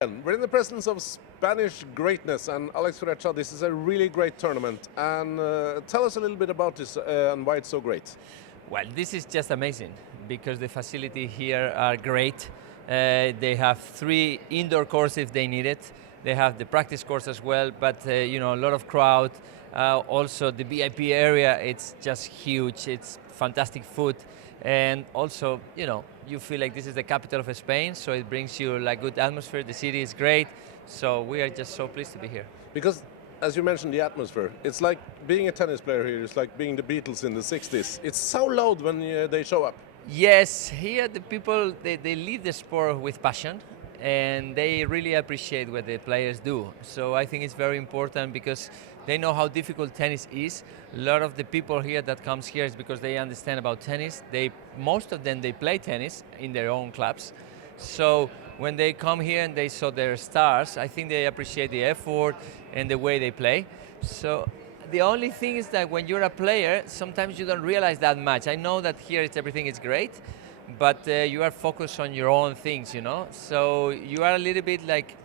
And we're in the presence of Spanish greatness, and Alex Corretja, this is a really great tournament. And tell us a little bit about this and why it's so great. Well, this is just amazing because the facility here are great. They have 3 indoor courts if they need it. They have the practice courts as well, but a lot of crowd. Also the VIP area, it's just huge. It's fantastic food. And also, you feel like this is the capital of Spain, so it brings you like good atmosphere. The city is great, so we are just so pleased to be here. Because, as you mentioned, the atmosphere, it's like being a tennis player here, it's like being the Beatles in the 60s. It's so loud when they show up. Yes, here the people, they lead the sport with passion, and they really appreciate what the players do. So I think it's very important because they know how difficult tennis is. A lot of the people here that comes here is because they understand about tennis. Most of them, they play tennis in their own clubs. So when they come here and they saw their stars, I think they appreciate the effort and the way they play. So the only thing is that when you're a player, sometimes you don't realize that much. I know that here everything is great, but you are focused on your own things, So you are a little bit like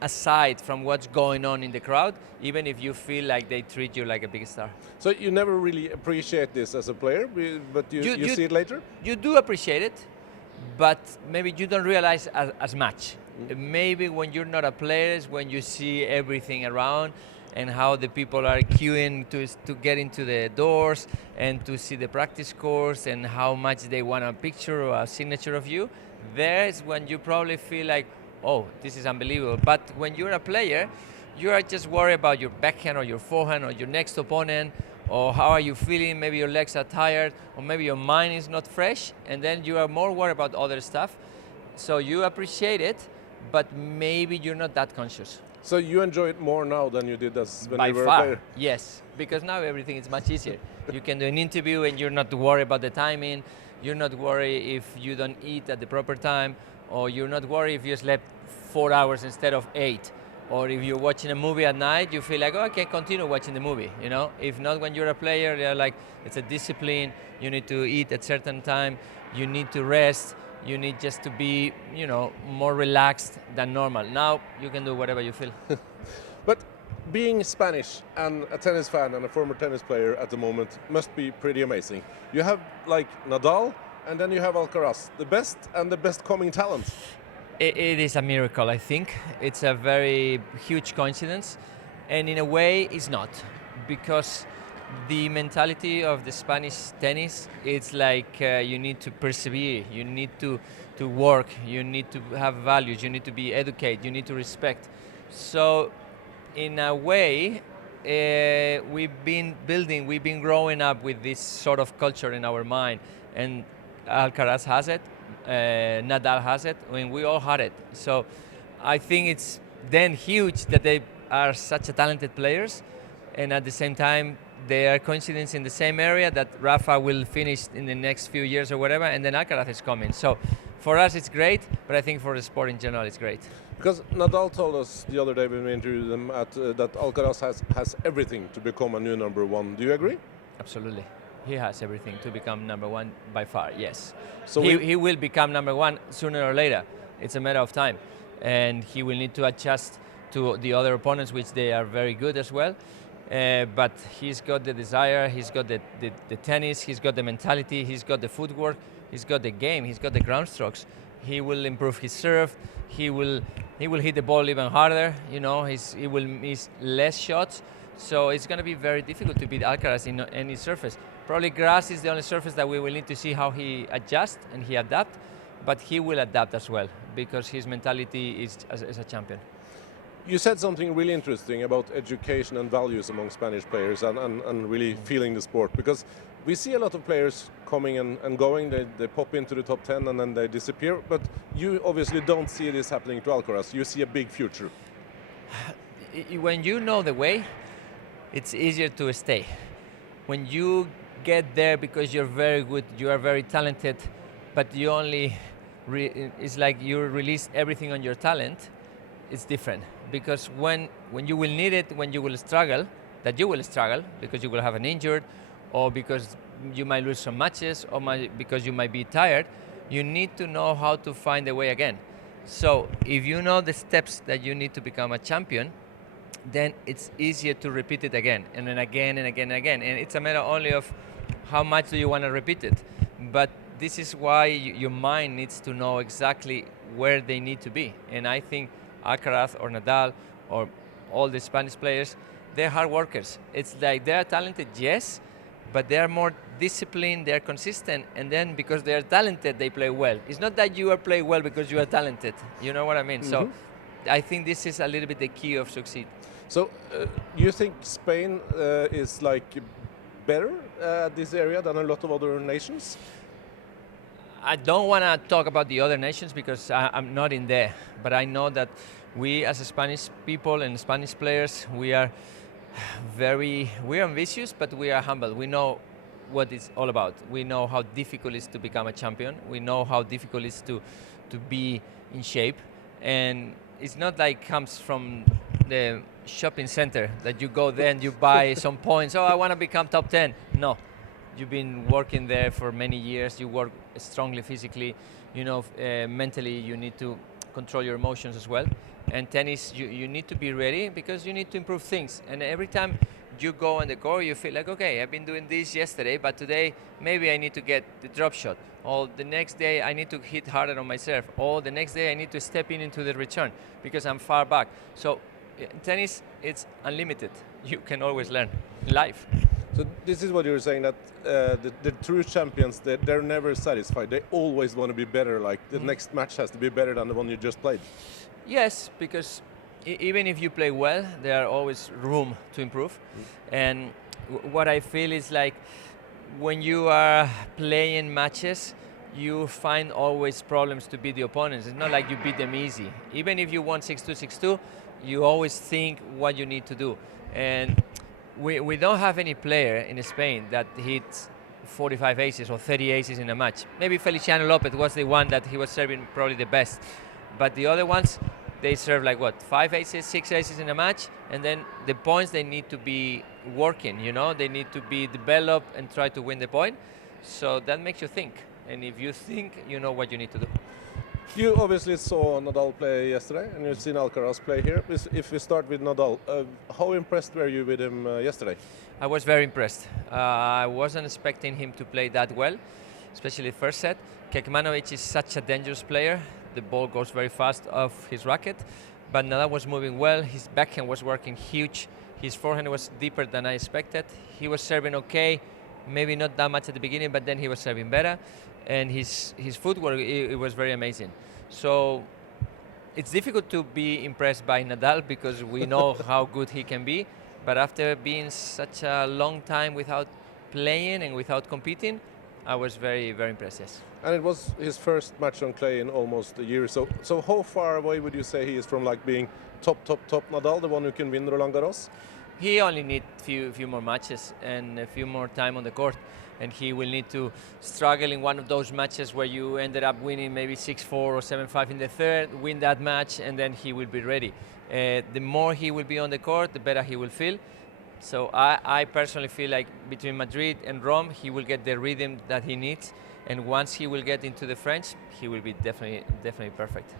aside from what's going on in the crowd, even if you feel like they treat you like a big star. So you never really appreciate this as a player, but you see it later? You do appreciate it, but maybe you don't realize as much. Maybe when you're not a player is when you see everything around and how the people are queuing to get into the doors and to see the practice course and how much they want a picture or a signature of you. There is when you probably feel like, oh, this is unbelievable. But when you're a player, you are just worried about your backhand or your forehand or your next opponent, or how are you feeling, maybe your legs are tired, or maybe your mind is not fresh, and then you are more worried about other stuff. So you appreciate it, but maybe you're not that conscious. So you enjoy it more now than you did when By you were far, a player? yes, because now everything is much easier. You can do an interview and you're not worried about the timing, you're not worried if you don't eat at the proper time, or you're not worried if you slept 4 hours instead of 8. Or if you're watching a movie at night, you feel like, oh, I can continue watching the movie, If not, when you're a player, you're like, it's a discipline, you need to eat at certain time, you need to rest, you need just to be, more relaxed than normal. Now, you can do whatever you feel. But being Spanish and a tennis fan and a former tennis player at the moment must be pretty amazing. You have like Nadal, and then you have Alcaraz, the best and the best coming talent. It is a miracle, I think. It's a very huge coincidence, and in a way, it's not, because the mentality of the Spanish tennis, it's like you need to persevere, you need to work, you need to have values, you need to be educated, you need to respect. So, in a way, we've been growing up with this sort of culture in our mind, and Alcaraz has it. Nadal has it, we all had it. So I think it's then huge that they are such a talented players, and at the same time they are coincidence in the same area that Rafa will finish in the next few years or whatever, and then Alcaraz is coming. So for us it's great, but I think for the sport in general it's great. Because Nadal told us the other day when we interviewed him that Alcaraz has everything to become a new number 1. Do you agree? Absolutely. He has everything to become number 1 by far, yes. So he will become number 1 sooner or later. It's a matter of time. And he will need to adjust to the other opponents, which they are very good as well. But he's got the desire, he's got the tennis, he's got the mentality, he's got the footwork, he's got the game, he's got the ground strokes. He will improve his serve, he will hit the ball even harder, he will miss less shots. So it's going to be very difficult to beat Alcaraz in any surface. Probably grass is the only surface that we will need to see how he adjusts and he adapts, but he will adapt as well because his mentality is as a champion. You said something really interesting about education and values among Spanish players and really feeling the sport, because we see a lot of players coming and going, they pop into the top 10 and then they disappear, but you obviously don't see this happening to Alcaraz. You see a big future. When you know the way, it's easier to stay. When you get there because you're very good, you are very talented, but you only, it's like you release everything on your talent, it's different. Because when you will need it, when you will struggle, because you will have an injured, or because you might lose some matches, or because you might be tired, you need to know how to find a way again. So if you know the steps that you need to become a champion, then it's easier to repeat it again and then again and again and again. And it's a matter only of how much do you want to repeat it. But this is why your mind needs to know exactly where they need to be. And I think Alcaraz or Nadal or all the Spanish players, they're hard workers. It's like they're talented, yes, but they're more disciplined, they're consistent, and then because they're talented, they play well. It's not that you are playing well because you are talented. You know what I mean? So I think this is a little bit the key of succeed. So, you think Spain is like better at this area than a lot of other nations? I don't want to talk about the other nations because I'm not in there, but I know that we as Spanish people and Spanish players, we are ambitious, but we are humble. We know what it's all about. We know how difficult it is to become a champion. We know how difficult it is to be in shape, and it's not like comes from the shopping center that you go there and you buy some points. Oh, I want to become top 10. No, you've been working there for many years. You work strongly physically. You know, mentally you need to control your emotions as well. And tennis, you need to be ready because you need to improve things. And every time you go on the court, you feel like, okay, I've been doing this yesterday, but today maybe I need to get the drop shot. Or the next day I need to hit harder on my serve. Or the next day I need to step into the return because I'm far back. So in tennis, it's unlimited. You can always learn in life. So this is what you're saying, that the true champions, they're never satisfied. They always want to be better. Like the next match has to be better than the one you just played. Yes, because even if you play well, there are always room to improve. And what I feel is like when you are playing matches, you find always problems to beat the opponents. It's not like you beat them easy. Even if you won 6-2, 6-2, you always think what you need to do. And we don't have any player in Spain that hits 45 aces or 30 aces in a match. Maybe Feliciano Lopez was the one that he was serving probably the best. But the other ones, they serve like what, 5 aces, 6 aces in a match, and then the points they need to be working, you know, they need to be developed and try to win the point. So that makes you think. And if you think, you know what you need to do. You obviously saw Nadal play yesterday, and you've seen Alcaraz play here. If we start with Nadal, how impressed were you with him yesterday? I was very impressed. I wasn't expecting him to play that well, especially the first set. Kekmanovic is such a dangerous player. The ball goes very fast off his racket, but Nadal was moving well. His backhand was working huge. His forehand was deeper than I expected. He was serving okay, maybe not that much at the beginning, but then he was serving better. And his footwork, it was very amazing. So it's difficult to be impressed by Nadal because we know how good he can be. But after being such a long time without playing and without competing, I was very, very impressed, yes. And it was his first match on clay in almost a year. So how far away would you say he is from like being top Nadal, the one who can win Roland Garros? He only needs few more matches and a few more time on the court. And he will need to struggle in one of those matches where you ended up winning maybe 6-4 or 7-5 in the third, win that match, and then he will be ready. The more he will be on the court, the better he will feel. So I personally feel like between Madrid and Rome, he will get the rhythm that he needs. And once he will get into the French, he will be definitely perfect.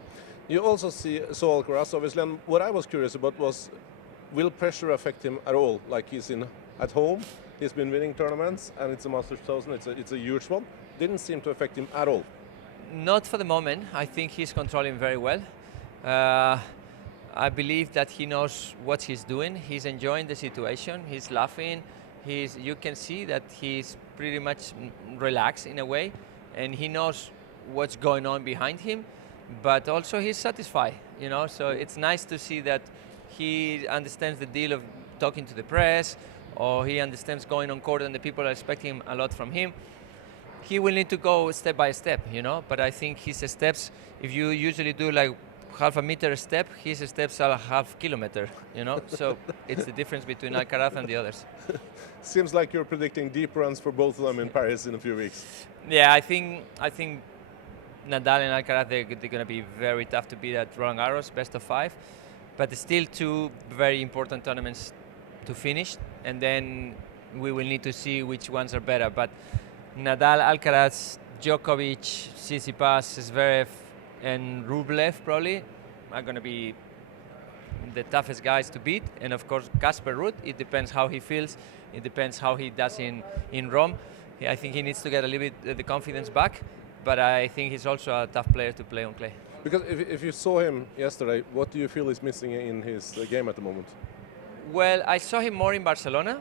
You also saw Alcaraz, obviously, and what I was curious about was, will pressure affect him at all? Like he's at home, he's been winning tournaments, and it's a Masters 1000, it's a huge one. Didn't seem to affect him at all. Not for the moment. I think he's controlling very well. I believe that he knows what he's doing. He's enjoying the situation. He's laughing. You can see that he's pretty much relaxed in a way, and he knows what's going on behind him. But also he's satisfied, you know. So it's nice to see that he understands the deal of talking to the press, or he understands going on court and the people are expecting a lot from him. He will need to go step by step, you know. But I think his steps, if you usually do like half a meter a step, his steps are half kilometer, you know. So it's the difference between Alcaraz and the others. Seems like you're predicting deep runs for both of them in Paris in a few weeks. Yeah, I think Nadal and Alcaraz, they're going to be very tough to beat at Roland Garros, best of 5. But still 2 very important tournaments to finish, and then we will need to see which ones are better. But Nadal, Alcaraz, Djokovic, Tsitsipas, Zverev, and Rublev probably are going to be the toughest guys to beat. And of course, Casper Ruud, it depends how he feels. It depends how he does in Rome. I think he needs to get a little bit the confidence back, but I think he's also a tough player to play on clay. Because if you saw him yesterday, what do you feel is missing in his game at the moment? Well, I saw him more in Barcelona,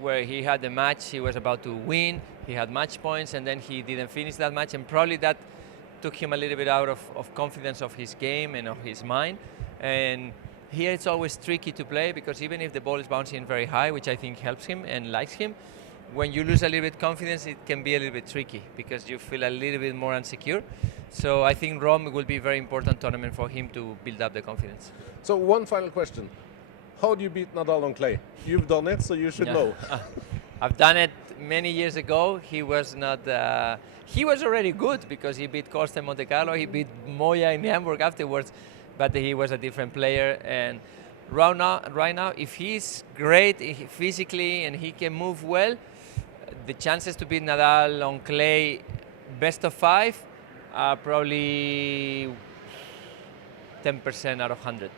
where he had the match he was about to win, he had match points, and then he didn't finish that match, and probably that took him a little bit out of confidence of his game and of his mind. And here it's always tricky to play, because even if the ball is bouncing very high, which I think helps him and likes him, when you lose a little bit confidence, it can be a little bit tricky, because you feel a little bit more insecure. So I think Rome will be a very important tournament for him to build up the confidence. So one final question. How do you beat Nadal on clay? You've done it, so you should know. I've done it many years ago. He was not. He was already good, because he beat Costa in Monte Carlo. He beat Moya in Hamburg afterwards, but he was a different player. And right now, if he's great physically and he can move well, the chances to beat Nadal on clay, best of 5, are probably 10% out of 100.